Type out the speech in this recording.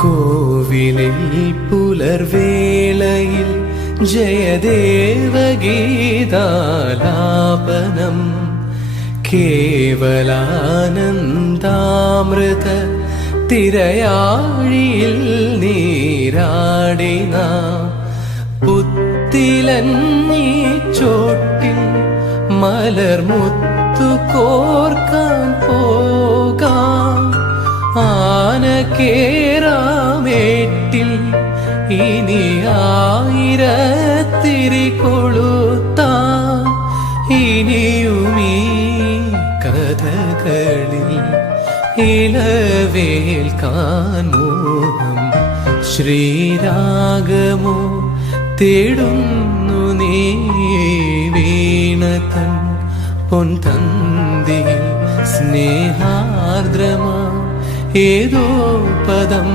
കോവിലിൽ പുലർവേളയിൽ ജയദേവഗീതാലാപനം കേവലാനന്ദാമൃത തിരയാഴിയിൽ നീരാടിന പുത്തിലന്നീ ചോട്ടിൽ മലർമുത്തു കോർക്കാൻ പോകാം ആനക്കേറാമേട്ടിൽ ഇനി ആയിരത്തിരി കൊളുത്താം ഇനിയുമീ കഥകളിൽ ഇളവേൽക്കാൻ മോഹം ശ്രീരാഗമോ തേടുന്നു നീ വീണതൻ പൊൻതന്തിയിൽ സ്നേഹാർദ്രമാ ഏതോ പദം